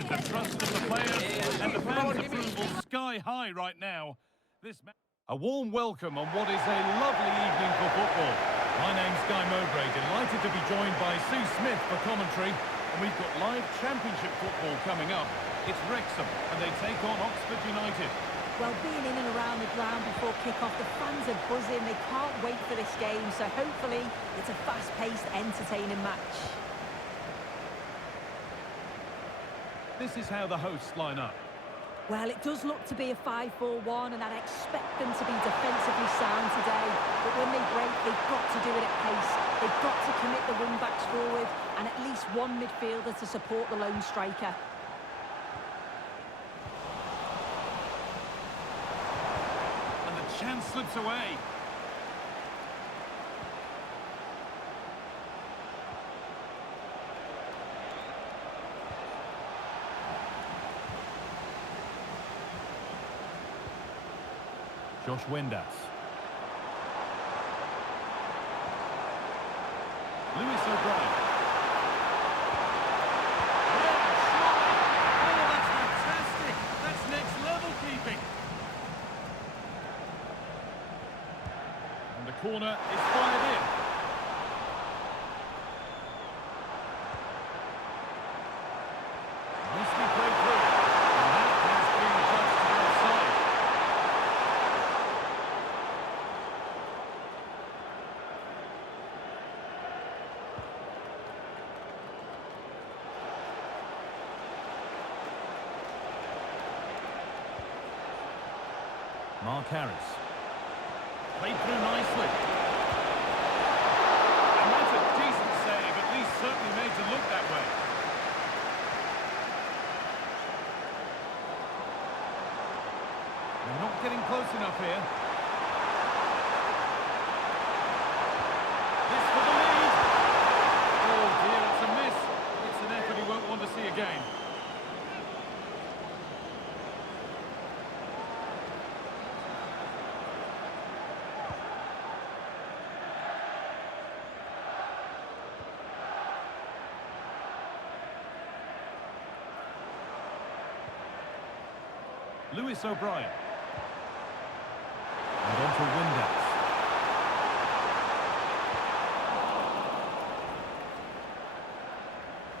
With the trust of the players and the fans' approval sky high right now, a warm welcome on what is a lovely evening for football. My name's Guy Mowbray, delighted to be joined by Sue Smith for commentary. And we've got live championship football coming up. It's Wrexham, and they take on Oxford United. Well, being in and around the ground before kick-off, the fans are buzzing. They can't wait for this game, so hopefully it's a fast-paced, entertaining match. This is how the hosts line up. Well, it does look to be a 5-4-1, and I'd expect them to be defensively sound today. But when they break, they've got to do it at pace. They've got to commit the wing-backs forward, and at least one midfielder to support the lone striker. And the chance slips away. Josh Windass. Lewis O'Brien. Oh, that's fantastic! That's next level keeping. And the corner is fired in. Nicely played through. And that has been judged to the offside. Mark Harris. Played through nicely. And that's a decent save, at least certainly made to look that way. They're not getting close enough here. This for the lead. Oh dear, it's a miss. It's an effort he won't want to see again. Lewis O'Brien. And on to Windass.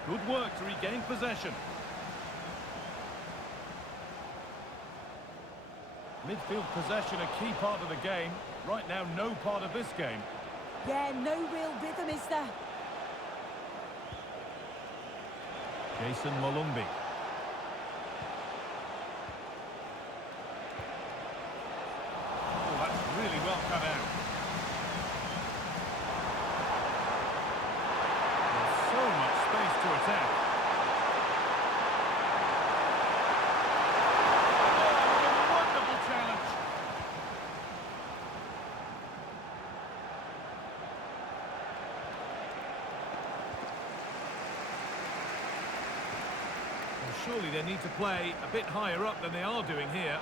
Good work to regain possession. Midfield possession a key part of the game. Right now, no part of this game. Yeah, no real rhythm, is there? Jason Malumbi. Really well cut out. There's so much space to attack. Oh, what a wonderful challenge. Well, surely they need to play a bit higher up than they are doing here.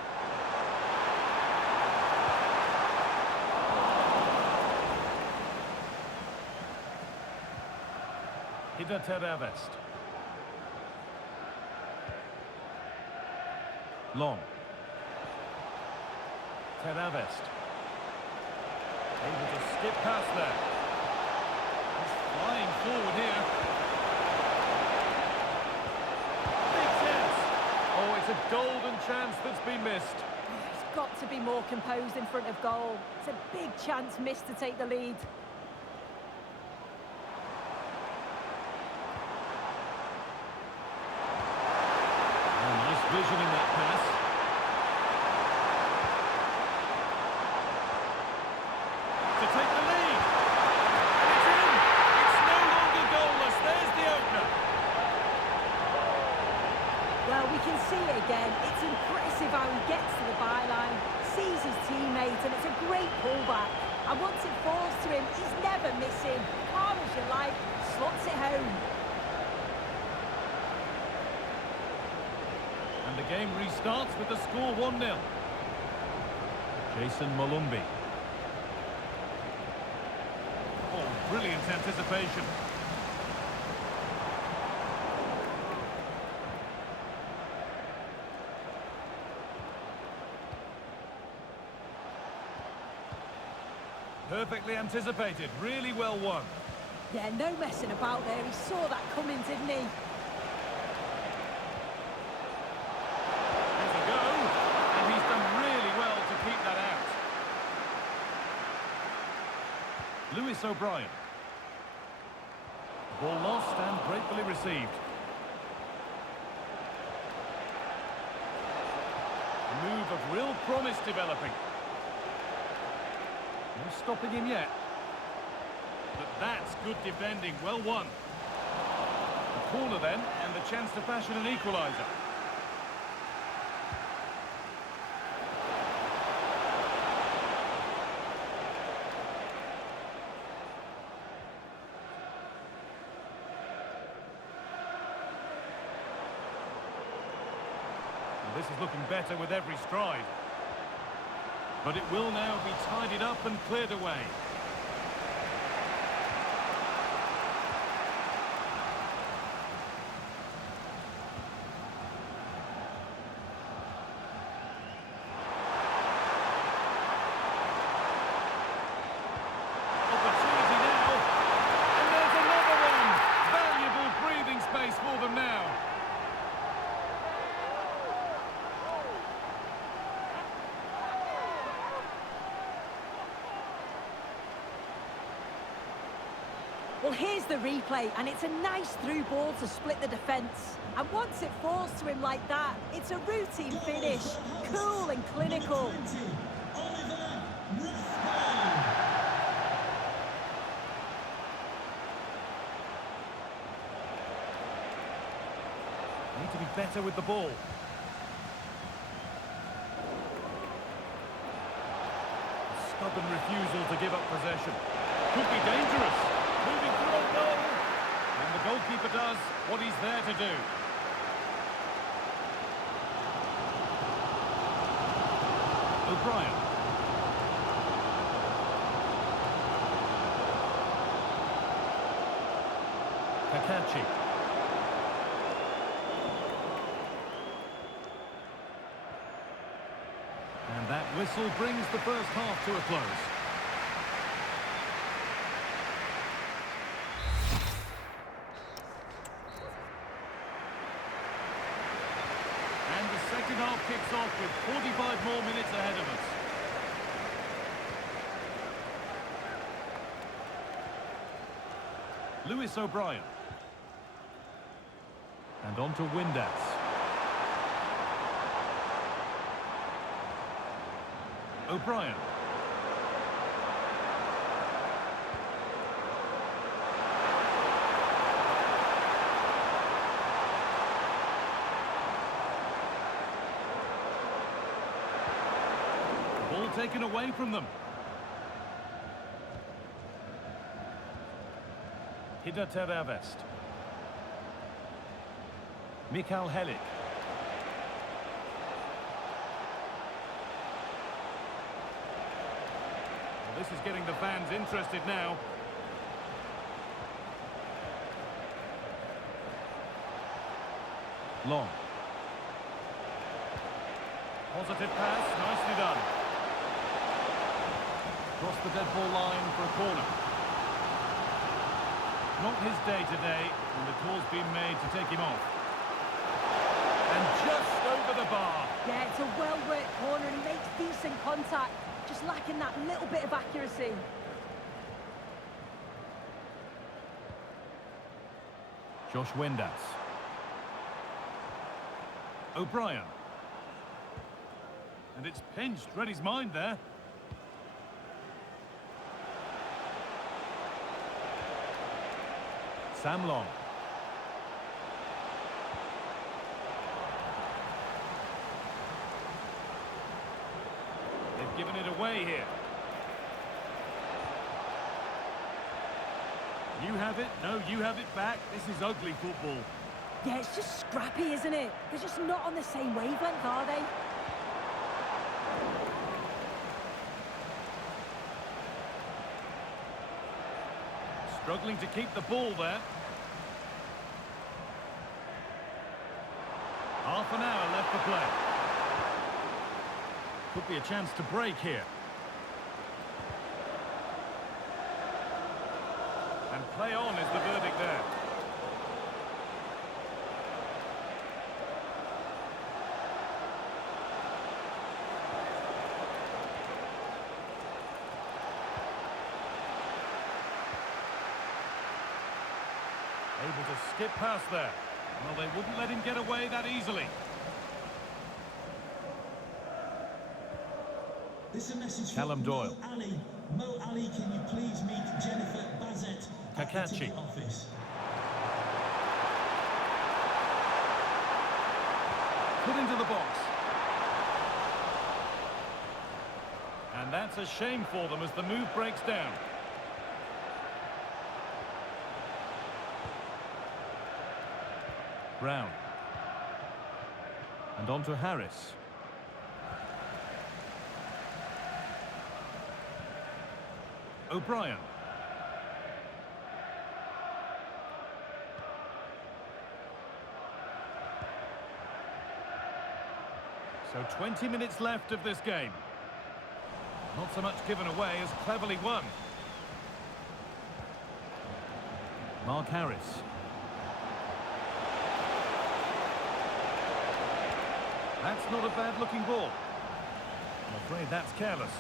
Cadamarteri. Long. Cadamarteri. Able to skip past there. He's flying forward here. Big chance. Oh, it's a golden chance that's been missed. He's got to be more composed in front of goal. It's a big chance missed to take the lead. Vision in that pass. To take the lead. And it's in. It's no longer goalless. There's the opener. Well, we can see again. It's impressive how he gets to the byline, sees his teammate, and it's a great pullback. And once it falls to him, he's never missing. Calm as you like, slots it home. And the game restarts with the score 1-0. Jason Malumbi. Oh, brilliant anticipation. Perfectly anticipated, really well won. Yeah, no messing about there. He saw that coming, didn't he? There's a go, and he's done really well to keep that out. Lewis O'Brien. Ball lost and gratefully received. A move of real promise developing. No stopping him yet. But that's good defending, well won. A corner then, and the chance to fashion an equaliser. This is looking better with every stride. But it will now be tidied up and cleared away. Opportunity now. And there's another one. Valuable breathing space for them now. Well, here's the replay, and it's a nice through ball to split the defence. And once it falls to him like that, it's a routine finish. Cool and clinical. Need to be better with the ball. A stubborn refusal to give up possession. Could be dangerous. Moving through a goal. And the goalkeeper does what he's there to do. O'Brien. Kakachi. And that whistle brings the first half to a close. And the second half kicks off with 45 more minutes ahead of us. Lewis O'Brien. And on to Windass. O'Brien. Ball taken away from them. Cadamarteri. Mikhail Helik. This is getting the fans interested now. Long. Positive pass, nicely done. Cross the dead ball line for a corner. Not his day today, and the call's been made to take him off. And just over the bar. Yeah, it's a well-worked corner, and he makes decent contact. Just lacking that little bit of accuracy. Josh Windass. O'Brien. And it's pinched, read his mind there. Sam Long. They've given it away here. You have it, no, you have it back. This is ugly football. Yeah, it's just scrappy, isn't it? They're just not on the same wavelength, are they? Struggling to keep the ball there. Half an hour left to play. Could be a chance to break here. Play on is the verdict there. Able to skip past there. Well, they wouldn't let him get away that easily. This is a message Callum from Doyle. Mo Ali. Mo Ali, can you please meet Jennifer Bazet at the Kakachi. ticket office? Put into the box. And that's a shame for them as the move breaks down. Brown. And on to Harris. O'Brien. So 20 minutes left of this game. Not so much given away as cleverly won. Mark Harris. That's not a bad-looking ball. I'm afraid that's careless.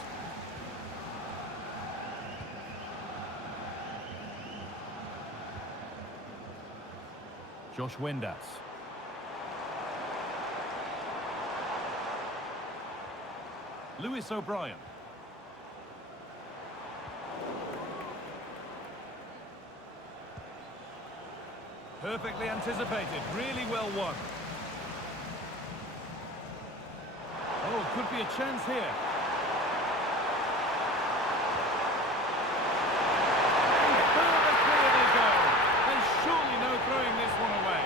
Josh Windass. Lewis O'Brien. Perfectly anticipated, really well won. Oh, could be a chance here. And further clear they go. There's surely no throwing this one away.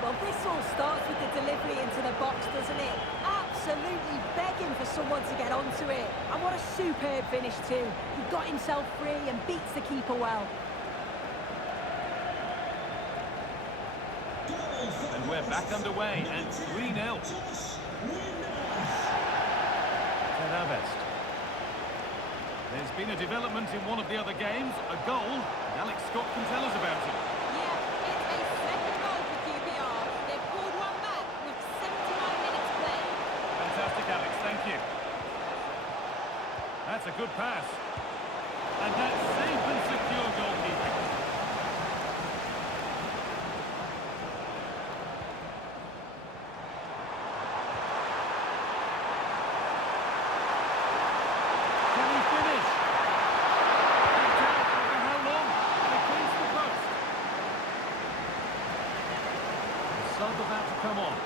Well, this all starts with the delivery into the box, doesn't it? Absolutely begging for someone to get onto it. And what a superb finish too. He got himself free and beats the keeper well. And we're back underway and 3-0. Cadamarteri. There's been a development in one of the other games, a goal, and Alex Scott can tell us about it. Yeah, it's a second goal for QPR. They've pulled one back with 79 minutes played. Fantastic, Alex, thank you. That's a good pass. And that's safe and secure goalkeeping. Can he finish? Kicked out for how long? Against the post. The sub about to come on.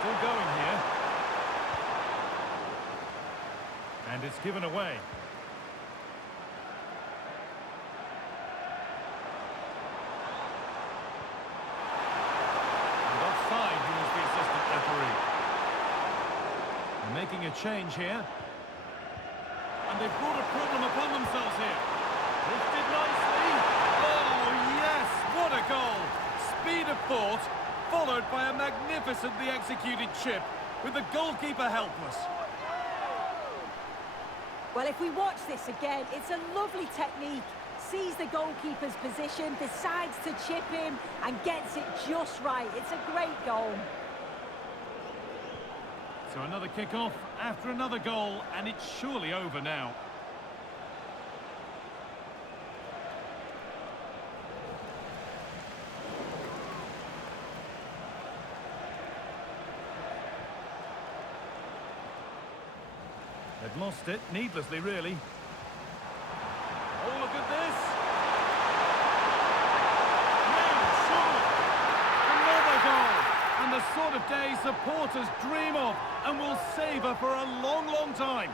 Still going here. And it's given away. And offside rules the assistant referee. They're making a change here. And they've brought a problem upon themselves here. Lifted nicely. Oh, yes! What a goal! Speed of thought, followed by a magnificently executed chip, with the goalkeeper helpless. Well, if we watch this again, it's a lovely technique. Sees the goalkeeper's position, decides to chip him, and gets it just right. It's a great goal. So another kick-off after another goal, and it's surely over now. They've lost it, needlessly really. Oh, look at this! of day supporters dream of and will savour for a long, long time.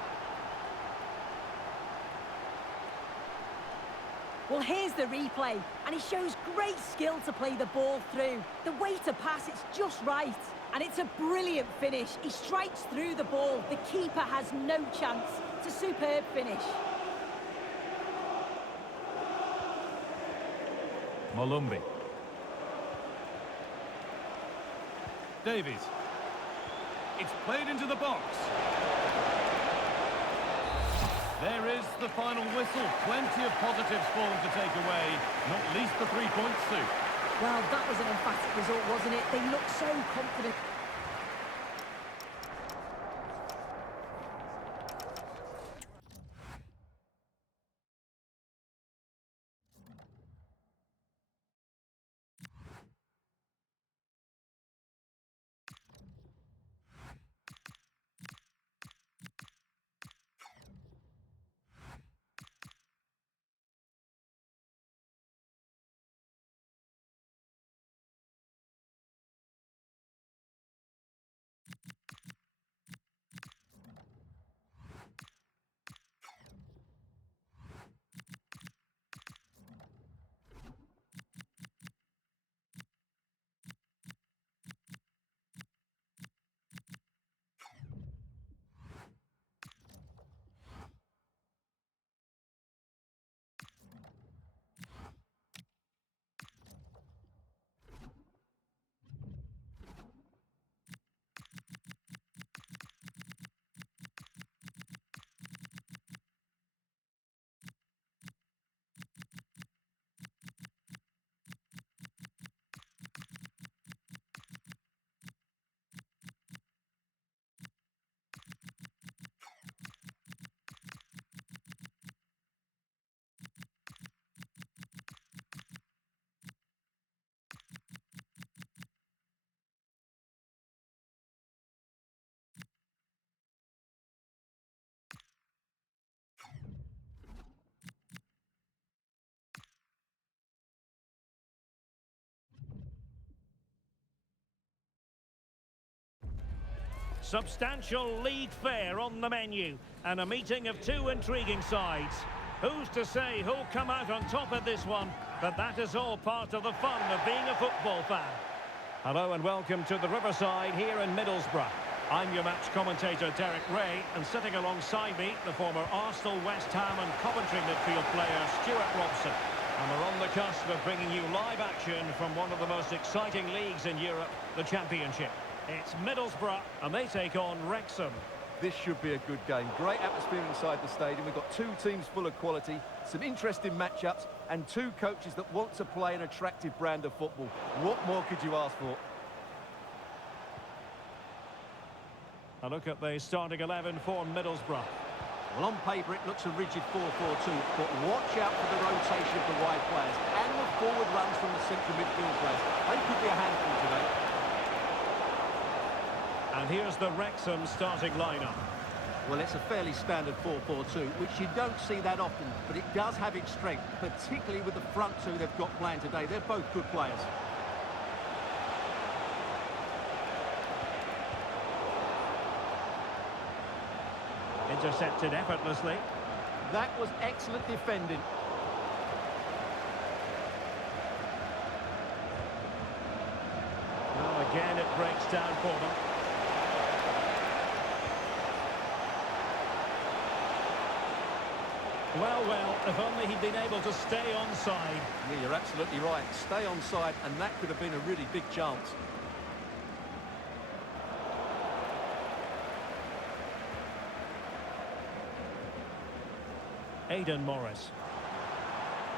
Well, here's the replay, and he shows great skill to play the ball through. The way to pass, it's just right. And it's a brilliant finish. He strikes through the ball. The keeper has no chance. It's a superb finish. Malumbi. Davies. It's played into the box. There is the final whistle. Plenty of positives for them to take away, not least the 3 points, Sue. Well, that was an emphatic result, wasn't it? They looked so confident. Substantial league fare on the menu and a meeting of two intriguing sides. Who's to say who'll come out on top of this one? But that is all part of the fun of being a football fan. Hello and welcome to the Riverside here in Middlesbrough. I'm your match commentator Derek Ray, and sitting alongside me the former Arsenal, West Ham and Coventry midfield player Stuart Robson. And we're on the cusp of bringing you live action from one of the most exciting leagues in Europe, the Championship. It's Middlesbrough, and they take on Wrexham. This should be a good game. Great atmosphere inside the stadium. We've got two teams full of quality, some interesting matchups, and two coaches that want to play an attractive brand of football. What more could you ask for? A look at the starting 11 for Middlesbrough. Well, on paper it looks a rigid 4-4-2, but watch out for the rotation of the wide players and the forward runs from the central midfield players. They could be a handful today. And here's the Wrexham starting lineup. Well, it's a fairly standard 4-4-2, which you don't see that often, but it does have its strength, particularly with the front two they've got playing today. They're both good players. Intercepted effortlessly. That was excellent defending. Now again it breaks down for them. Well, if only he'd been able to stay onside. Yeah, you're absolutely right. Stay onside, and that could have been a really big chance. Aidan Morris.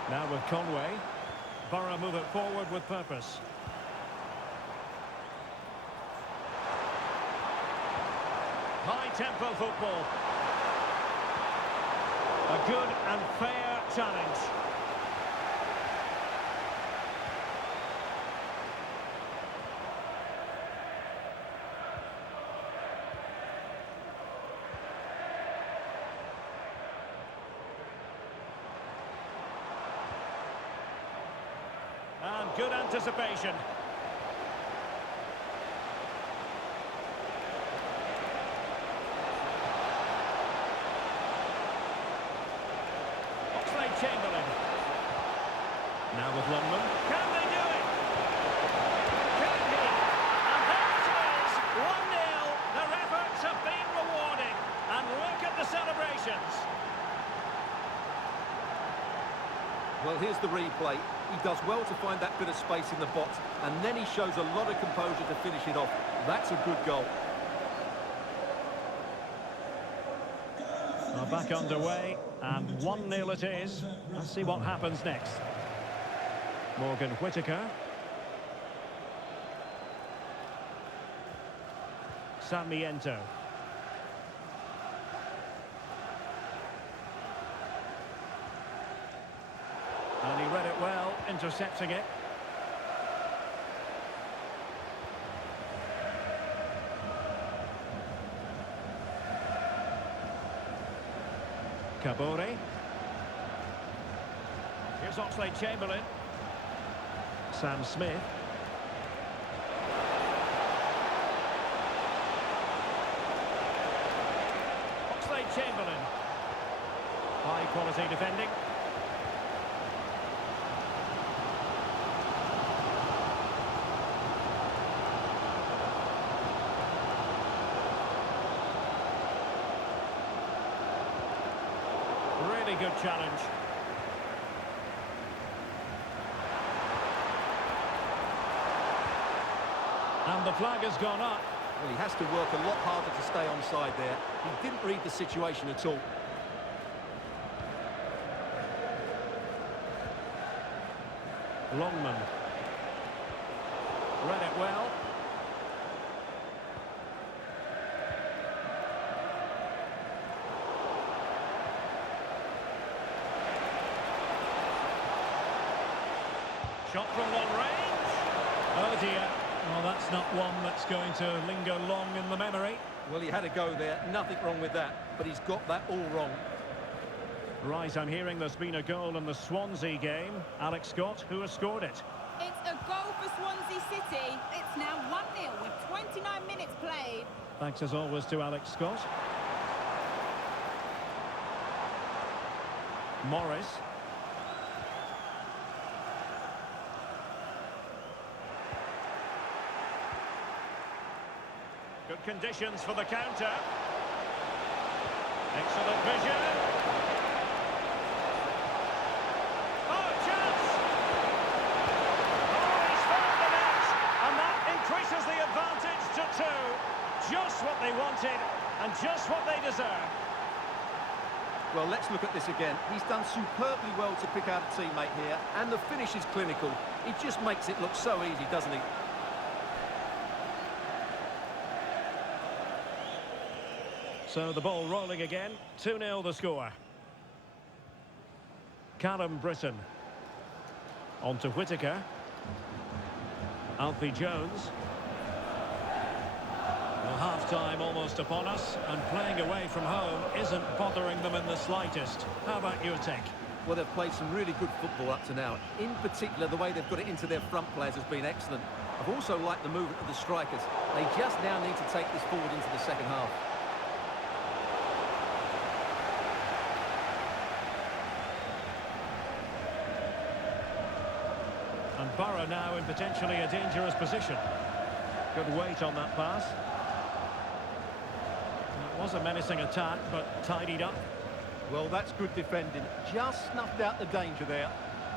Now with Conway. Borough move it forward with purpose. High-tempo football. A good and fair challenge. And good anticipation. Well, here's the replay. He does well to find that bit of space in the box, and then he shows a lot of composure to finish it off. That's a good goal. Well, back underway, and 1-0 it is. Let's see what happens next. Morgan Whittaker. Sarmiento. And he read it well, intercepting it. Cabore. Here's Oxlade-Chamberlain. Sam Smith. Oxlade-Chamberlain. High quality defending. Really good challenge. And the flag has gone up. Well, he has to work a lot harder to stay onside there. He didn't read the situation at all. Longman. Read it well. Shot from long range. Oh dear. Well, that's not one that's going to linger long in the memory. Well, he had a go there. Nothing wrong with that. But he's got that all wrong. Right, I'm hearing there's been a goal in the Swansea game. Alex Scott, who has scored it? It's a goal for Swansea City. It's now 1-0 with 29 minutes played. Thanks as always to Alex Scott. Morris. Good conditions for the counter. Excellent vision. Oh, chance! Oh, he's found the net! And that increases the advantage to 2. Just what they wanted and just what they deserve. Well, let's look at this again. He's done superbly well to pick out a teammate here, and the finish is clinical. It just makes it look so easy, doesn't he? So the ball rolling again, 2-0 the score. Callum Britton. On to Whittaker. Alfie Jones. Well, half-time almost upon us, and playing away from home isn't bothering them in the slightest. How about your take? Well, they've played some really good football up to now. In particular, the way they've got it into their front players has been excellent. I've also liked the movement of the strikers. They just now need to take this forward into the second half. And Borough now in potentially a dangerous position. Good weight on that pass. It was a menacing attack, but tidied up. Well, that's good defending. Just snuffed out the danger there.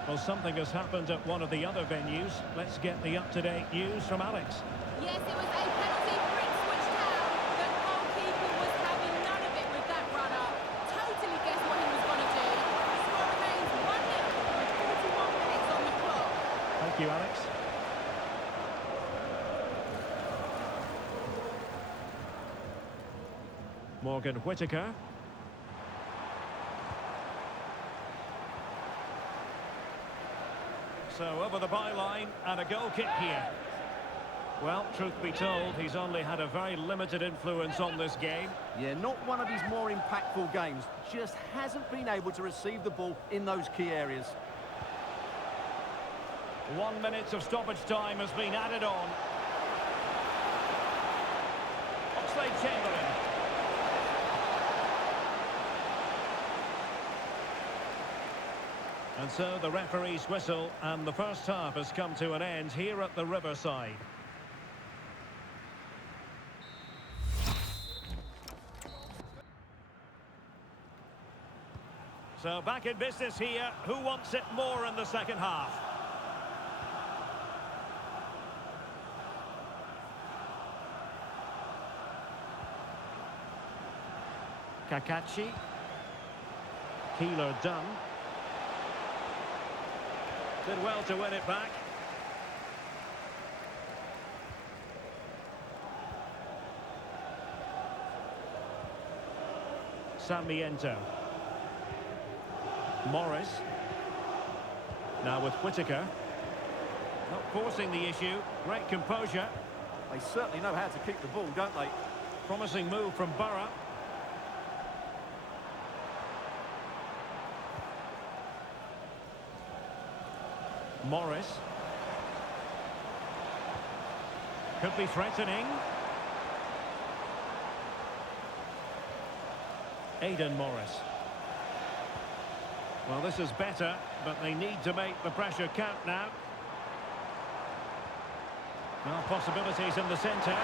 Well, something has happened at one of the other venues. Let's get the up-to-date news from Alex. Yes, it was a penalty for Ipswich Town. The goalkeeper was having none of it with that runner. Totally guessed what he was going to do. The score remains 1-0 with 41 minutes on the clock. Thank you, Alex. Morgan Whittaker. So over the byline and a goal kick here. Well, truth be told, he's only had a very limited influence on this game. Yeah, not one of his more impactful games. Just hasn't been able to receive the ball in those key areas. 1 minute of stoppage time has been added on. Oxlade-Chamberlain. And so the referee's whistle, and the first half has come to an end here at the Riverside. So back in business here. Who wants it more in the second half? Kakachi. Keeler done. Did well to win it back. Sarmiento. Morris. Now with Whittaker. Not forcing the issue. Great composure. They certainly know how to keep the ball, don't they? Promising move from Borough. Morris. Could be threatening. Aidan Morris. Well, this is better, but they need to make the pressure count now. Well, possibilities in the centre.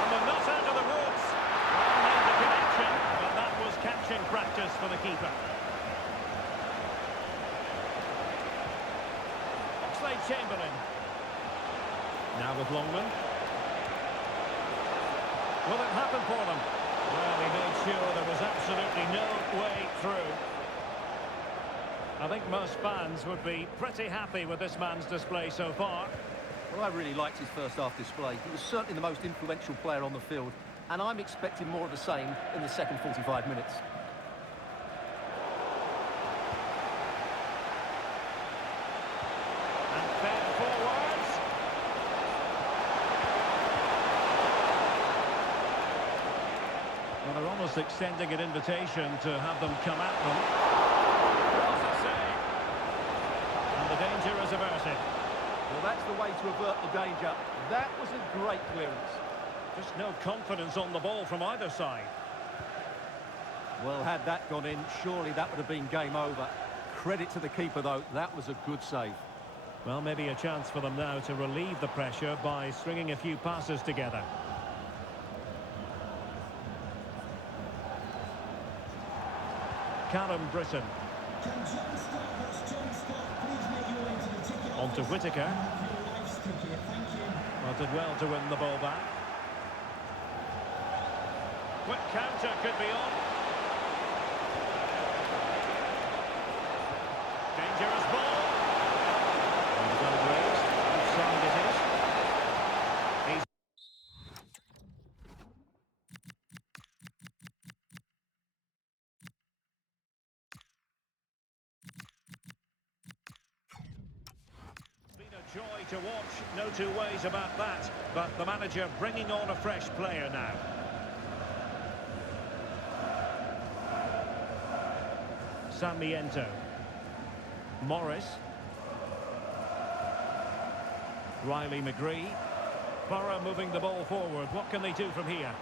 And they're not out of the woods. Well, made the connection, but that was catching practice for the keeper. Chamberlain. Now with Longman. Will it happen for them? Well, he made sure there was absolutely no way through. I think most fans would be pretty happy with this man's display so far. Well, I really liked his first half display. He was certainly the most influential player on the field, and I'm expecting more of the same in the second 45 minutes. They're almost extending an invitation to have them come at them. What a save! And the danger is averted. Well, that's the way to avert the danger. That was a great clearance. Just no confidence on the ball from either side. Well, had that gone in, surely that would have been game over. Credit to the keeper, though. That was a good save. Well, maybe a chance for them now to relieve the pressure by stringing a few passes together. Callum Britton. On to Whittaker. Well, did well to win the ball back. Quick counter could be on. Dangerous ball. And well raised. Offside it is. He's joy to watch, no two ways about that, but the manager bringing on a fresh player now. Sarmiento. Morris. Riley McGree. Borough moving the ball forward. What can they do from here?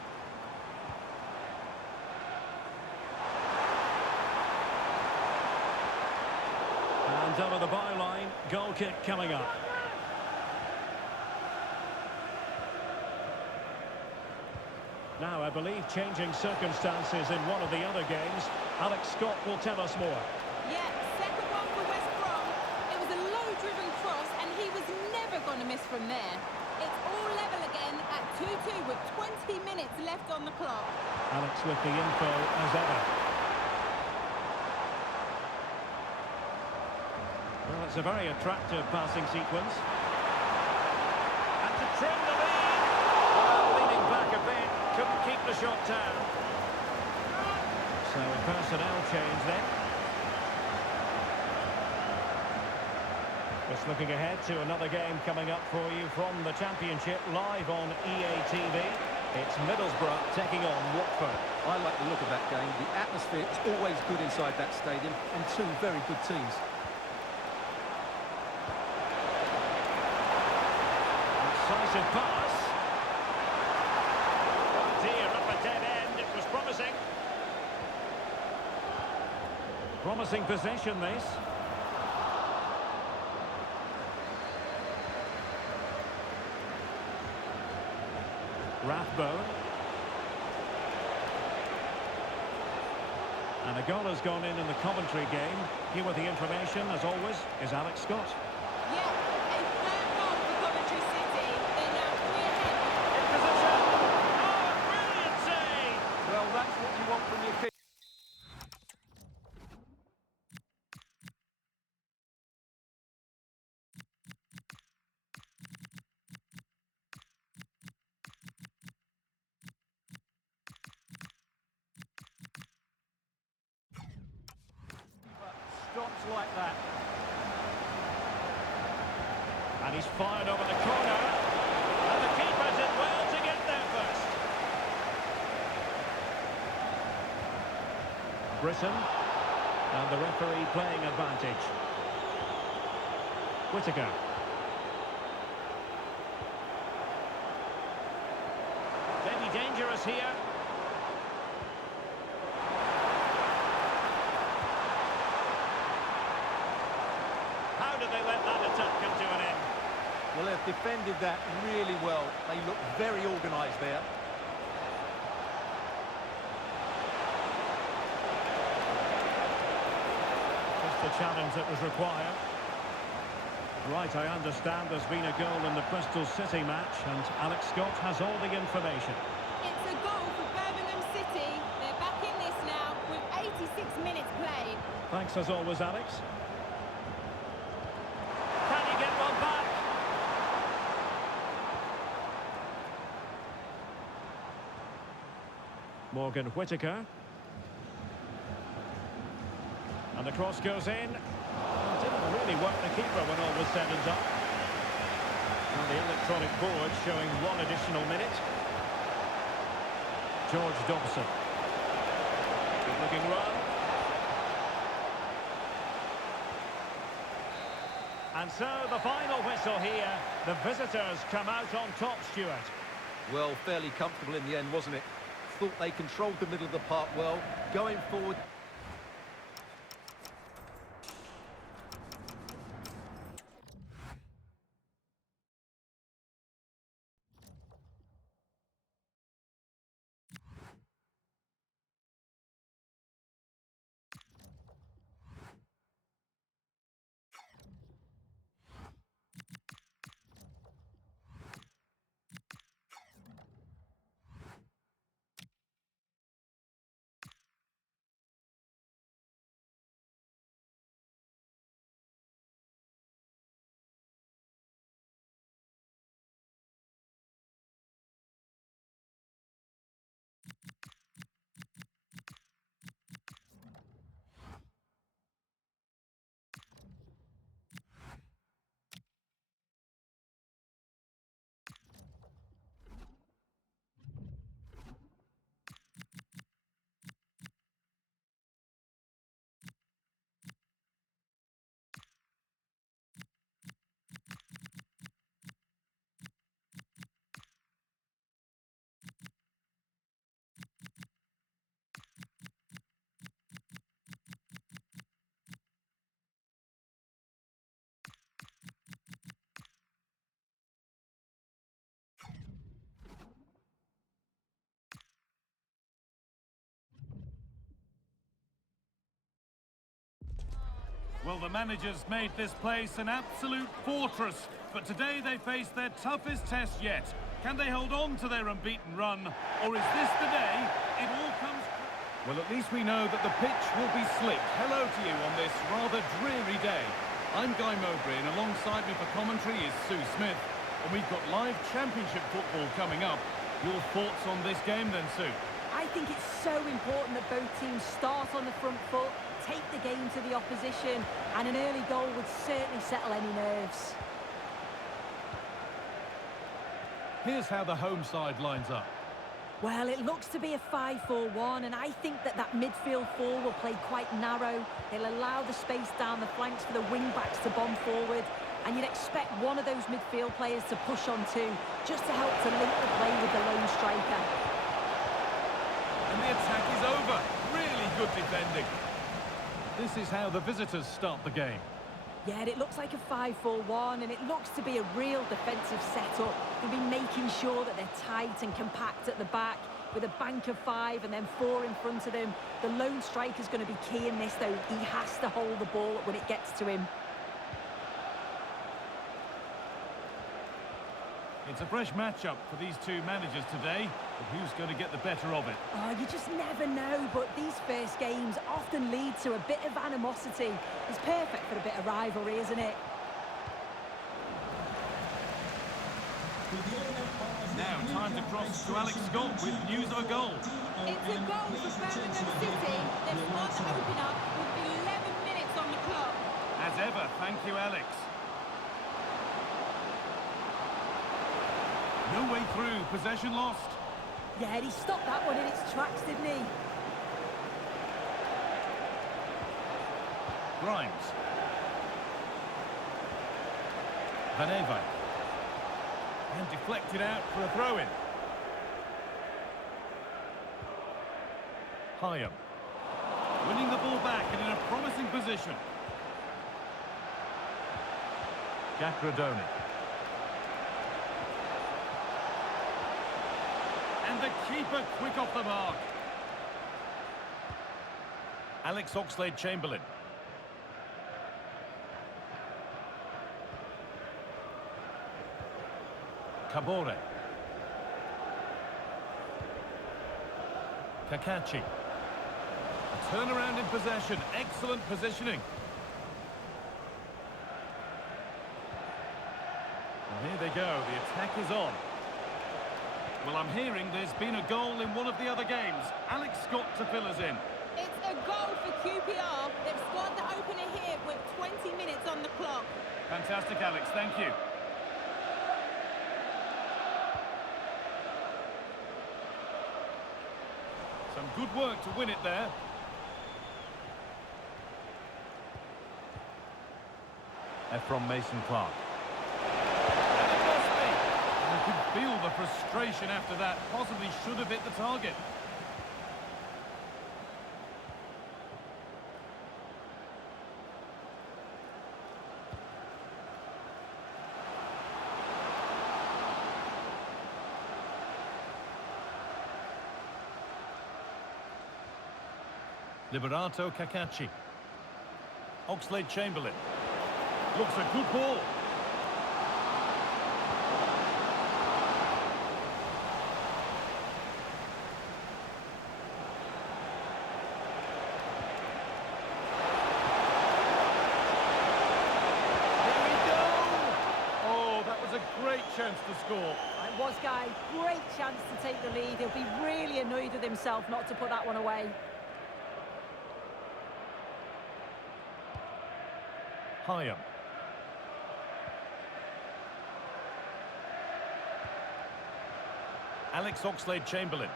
And over the byline, goal kick coming up. Now, I believe changing circumstances in one of the other games. Alex Scott will tell us more. Yeah, second one for West Brom. It was a low-driven cross, and he was never going to miss from there. It's all level again at 2-2 with 20 minutes left on the clock. Alex with the info as ever. Well, it's a very attractive passing sequence. And to trim the lead. Well, leaning back a bit. Couldn't keep the shot down. So a personnel change then. Just looking ahead to another game coming up for you from the Championship live on EA TV. It's Middlesbrough taking on Watford. I like the look of that game. The atmosphere is always good inside that stadium, and two very good teams. Decisive pass. Oh dear, up a dead end. It was promising. Promising possession, this. Rathbone. And a goal has gone in the commentary game. Here with the information, as always, is Alex Scott. Yeah, a third goal for Coventry City. They're now 3 ahead. In position. Oh, brilliant save! Well, that's what you want from your keeper. Stops like that. And he's fired over the corner. And the keeper did well to get there first. Britain. And the referee playing advantage. Whittaker. Maybe dangerous here. How did they let that attack come to an end? Well, they've defended that really well. They look very organised there. Just the challenge that was required. Right, I understand there's been a goal in the Bristol City match, and Alex Scott has all the information. It's a goal for Birmingham City. They're back in this now with 86 minutes played. Thanks as always, Alex. Can he get one back? Morgan Whittaker. And the cross goes in. Didn't really work the keeper when all was said and done. And the electronic board showing 1 additional minute. George Dobson. Good looking run. And so the final whistle here. The visitors come out on top, Stuart. Well, fairly comfortable in the end, wasn't it? Thought they controlled the middle of the park well. Going forward... Well, the managers made this place an absolute fortress, but today they face their toughest test yet. Can they hold on to their unbeaten run, or is this the day it all comes... Well, at least we know that the pitch will be slick. Hello to you on this rather dreary day. I'm Guy Mowbray, and alongside me for commentary is Sue Smith, and we've got live championship football coming up. Your thoughts on this game then, Sue? I think it's so important that both teams start on the front foot, take the game to the opposition, and an early goal would certainly settle any nerves. Here's how the home side lines up. Well, it looks to be a 5-4-1, and I think that midfield four will play quite narrow. They'll allow the space down the flanks for the wing-backs to bomb forward, and you'd expect one of those midfield players to push on too, just to help to link the play with the lone striker. And the attack is over. Really good defending. This is how the visitors start the game. Yeah, it looks like a 5-4-1, and it looks to be a real defensive setup. They'll be making sure that they're tight and compact at the back. with a bank of 5 and then 4 in front of him. The lone striker's going to be key in this, though. He has to hold the ball up when it gets to him. It's a fresh matchup for these two managers today, but who's going to get the better of it? Oh, you just never know, but these first games often lead to a bit of animosity. It's perfect for a bit of rivalry, isn't it? Now, time to cross to Alex Scott with news of a goal. It's a goal for Birmingham City. They've scored to open up with 11 minutes on the clock. As ever, thank you, Alex. No way through, possession lost. Yeah, he stopped that one in its tracks, didn't he? Grimes. Van Eva. And deflected out for a throw-in. Hyam. Winning the ball back and in a promising position. Jack Radoni. And the keeper quick off the mark. Alex Oxlade-Chamberlain. Cabore. Kakachi. A turnaround in possession. Excellent positioning. And here they go. The attack is on. Well, I'm hearing there's been a goal in one of the other games. Alex Scott to fill us in. It's a goal for QPR. They've scored the opener here with 20 minutes on the clock. Fantastic, Alex. Thank you. Some good work to win it there. From Mason Clark. And it must be. You could feel the frustration after that. Possibly should have hit the target. Liberato Kakachi. Oxlade-Chamberlain. Looks a good ball. There we go! Oh, that was a great chance to score. It was, Guy. Great chance to take the lead. He'll be really annoyed with himself not to put that one away. Hyam. Alex Oxlade-Chamberlain.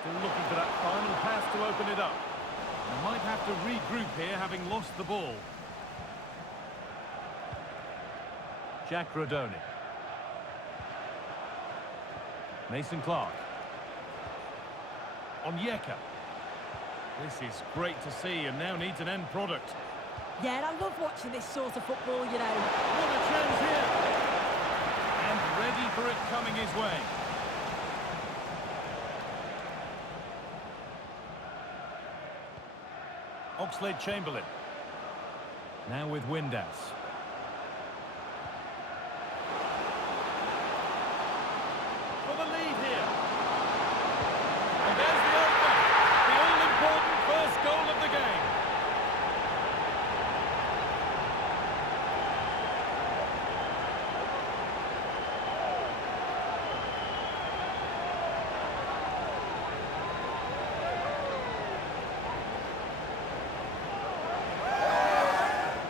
Still looking for that final pass to open it up. They might have to regroup here, having lost the ball. Jack Radoni. Mason Clark. Onyeka. This is great to see and now needs an end product. Yeah, and I love watching this sort of football, you know. What a chance here! And ready for it coming his way. Oxlade-Chamberlain. Now with Windass. For the lead here. And there's the opener. The all-important first goal of the game.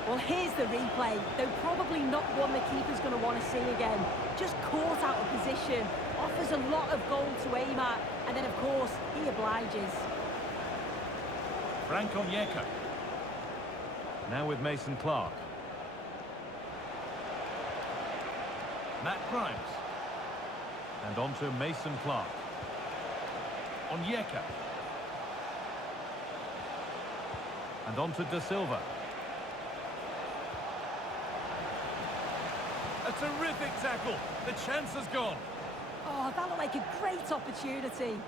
Well, here's the replay. Though probably not one the keeper's going to want to see again. Just caught out of position. Offers a lot of goal to aim at. And then, of course, he obliges. Frank Onyeka. Now with Mason Clark. Matt Grimes. And on to Mason Clark. Onyeka. And on to Da Silva. A A terrific tackle. The chance has gone. Oh, that looked like a great opportunity.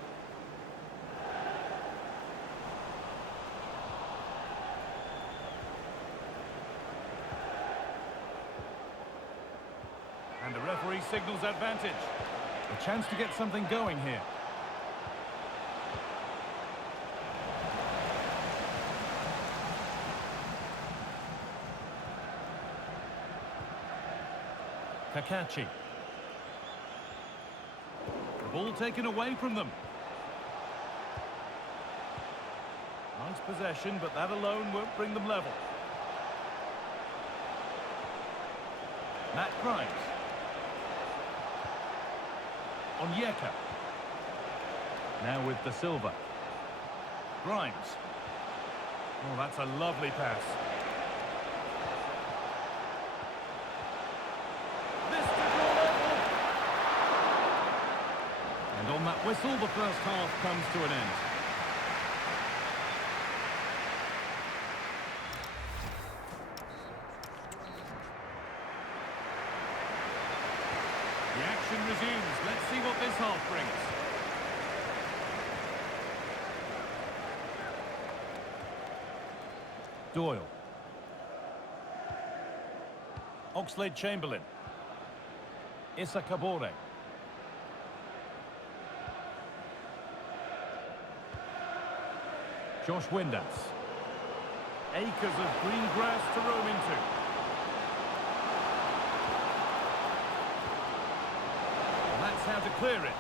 And the referee signals advantage. A chance to get something going here. Kakachi. The ball taken away from them. Nice possession, but that alone won't bring them level. Matt Grimes. Onyeka. Now with De Silva. Grimes. Oh, that's a lovely pass. This to draw level. And on that whistle, the first half comes to an end. The action resumes. Let's see what this half brings. Doyle. Oxlade-Chamberlain. Issa Kabore. Josh Windass. Acres of green grass to roam into. That's how to clear it.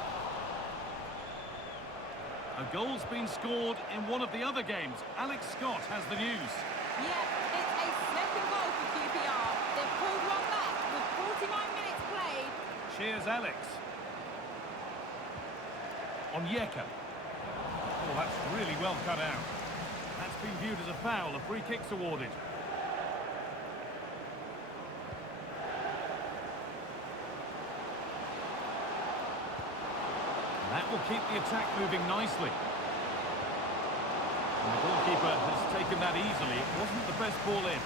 A goal's been scored in one of the other games. Alex Scott has the news. Yeah, it's a second goal for QPR. They've pulled one back with 49 minutes played. Cheers, Alex. Onyeka. Oh, that's really well cut out. That's been viewed as a foul. A free kick's awarded. That will keep the attack moving nicely. And the goalkeeper has taken that easily. It wasn't the best ball in.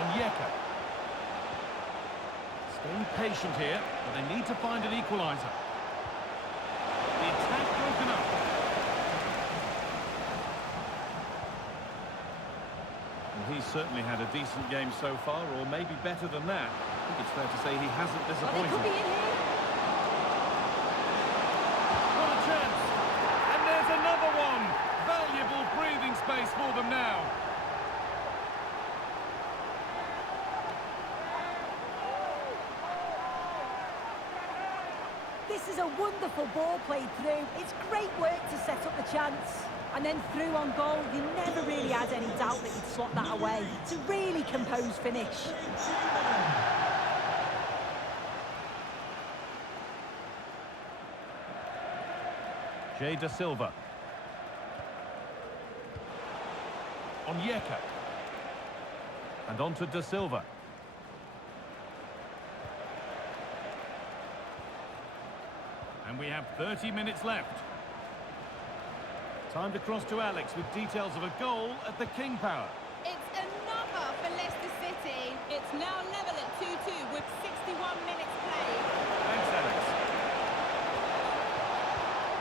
Onyeka. Staying patient here, but they need to find an equaliser. The attack broken up. He's certainly had a decent game so far, or maybe better than that. I think it's fair to say he hasn't Well, disappointed. they could be in here. What a chance! And there's another one! Valuable breathing space for them now. This is a wonderful ball played through. It's great work to set up the chance. And then through on goal, you never really had any doubt that he'd slot that away. It's a really composed finish. Jay De Silva. Onyeka. And on to De Silva. And we have 30 minutes left. Time to cross to Alex with details of a goal at the King Power. It's another for Leicester City. It's now level at 2-2 with 61 minutes played. Thanks, Alex.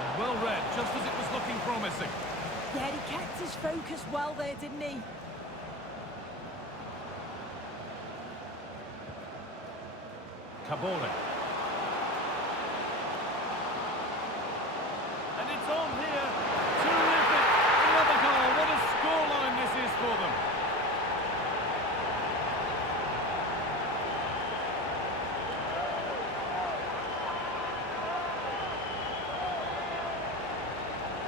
And well read, just as it was looking promising. Yeah, he kept his focus well there, didn't he? Kabore. And it's on here. Terrific. Another goal. What a scoreline this is for them.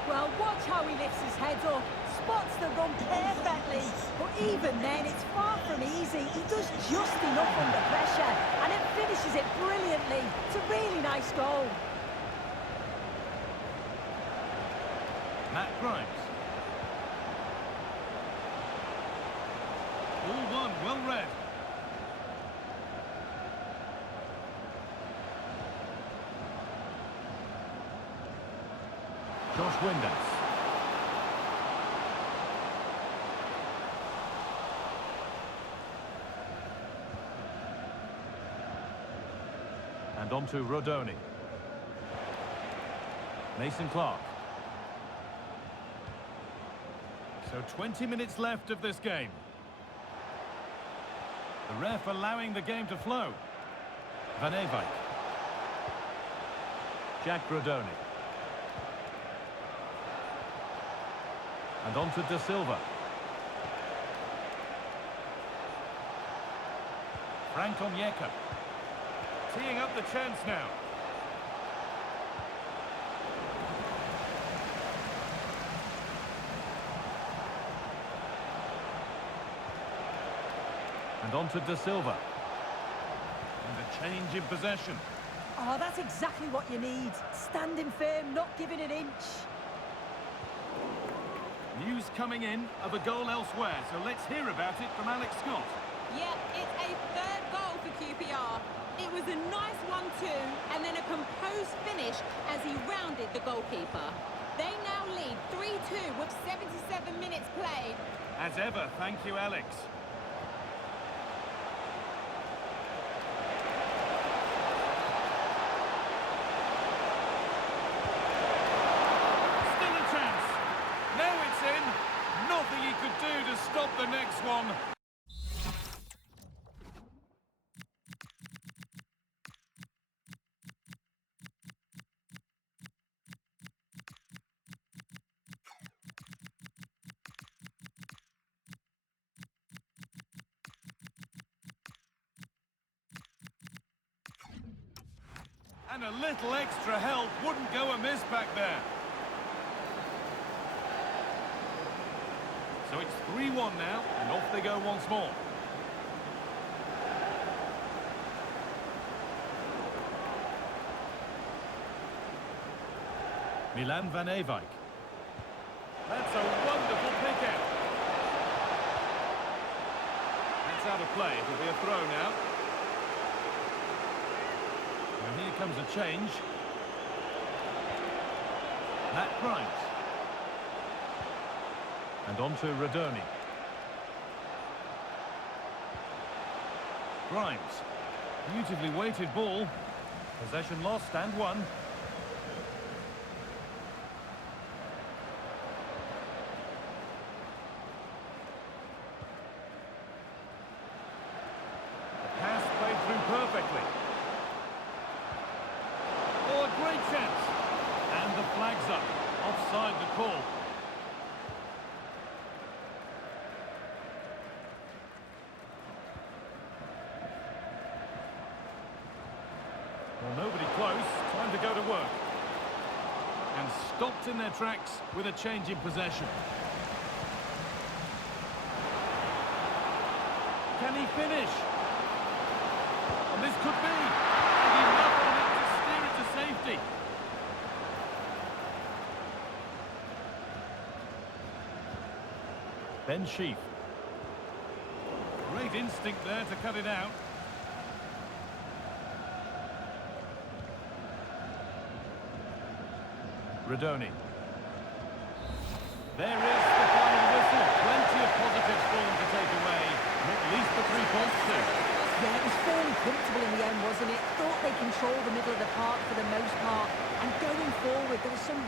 Well, watch how he lifts his head up, spots the run perfectly. But even then, it's far from easy. He does just enough under pressure, and it finishes it brilliantly. It's a really nice goal. Matt Grimes. All one, well read. Josh Windass. And on to Rodoni. Mason Clark. So 20 minutes left of this game. The ref allowing the game to flow. Van Ewijk. Jack Rodoni. And on to Da Silva. Frank Onyeka. Teeing up the chance now. And on to Da Silva. And a change in possession. Oh, that's exactly what you need. Standing firm, not giving an inch. News coming in of a goal elsewhere, so let's hear about it from Alex Scott. Yeah, it's a third goal for QPR. It was a nice 1-2 and then a composed finish as he rounded the goalkeeper. They now lead 3-2 with 77 minutes played. As ever, thank you, Alex. Still a chance. Now it's in. Nothing he could do to stop the next one. And a little extra help wouldn't go amiss back there. So it's 3-1 now, and off they go once more. Milan Van Ewijk. That's a wonderful pick out. That's out of play. It'll be a throw now. And here comes a change. Matt Grimes. And on to Rodoni. Grimes. Beautifully weighted ball. Possession lost and won. The pass played through perfectly. Oh, a great chance. And the flag's up. Offside the call. Well, nobody close. Time to go to work. And stopped in their tracks with a change in possession. Can he finish? And this could be. And enough on it to steer it to safety. Ben Sheaf. Great instinct there to cut it out. Rodoni. There is the final whistle. Plenty of positives for them to take away. And at least the 3 points too. Yeah, it was fairly comfortable in the end, wasn't it? Thought they controlled the middle of the park for the most part. And going forward, there was some